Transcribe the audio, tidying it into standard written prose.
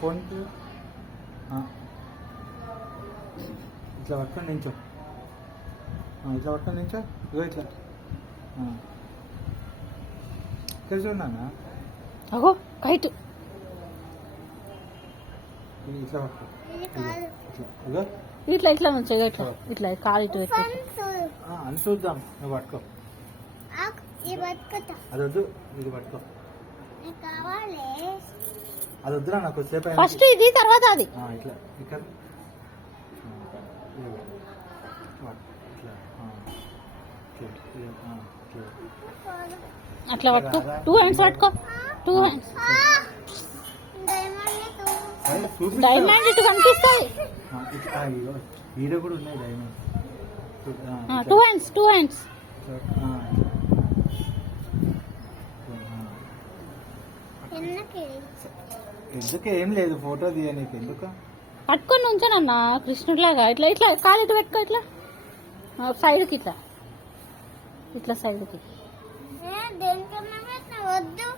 Phone ఇట్లా పట్టుకొని నించో, ఇట్లా పట్టుకొని నించో, ఇగో ఇట్లా తెలిసి ఉన్నానా అగో కైట్ ఇట్లా పట్టుకో, ఇట్లా ఇగో ఇట్లా ఇట్లా నుంచి ఇట్లా ఇట్లా కాలు ఇటు పెట్టు. అని చూద్దాం. నువ్వు పట్టుకో, అది వద్దు, ఇది పట్టుకో, అది వద్దురా నాకు సేపు ఫస్ట్ ఇది తర్వాత అది. ఇట్లా ఇక్కడ అట్లా పట్టుకో, 2 హ్యాండ్స్ పట్టుకో, 2 హ్యాండ్స్. డైమండ్ ఇటు కనిపిస్తాయి. హీరో కూడా ఉన్నాయి డైమండ్. 2 hands, 2 hands. ఎందుకు ఏం లేదు, ఫోటో తీయనీకి ఎందుకు పట్టుకొని ఉంచానన్నా కృష్ణుడిలాగా. ఇట్లా ఇట్లా కాలు ఇటు పెట్టుకో, ఇట్లా సైడ్కి, ఇట్లా ఇట్లా సైడ్కి. దేనికన్నా వద్దు.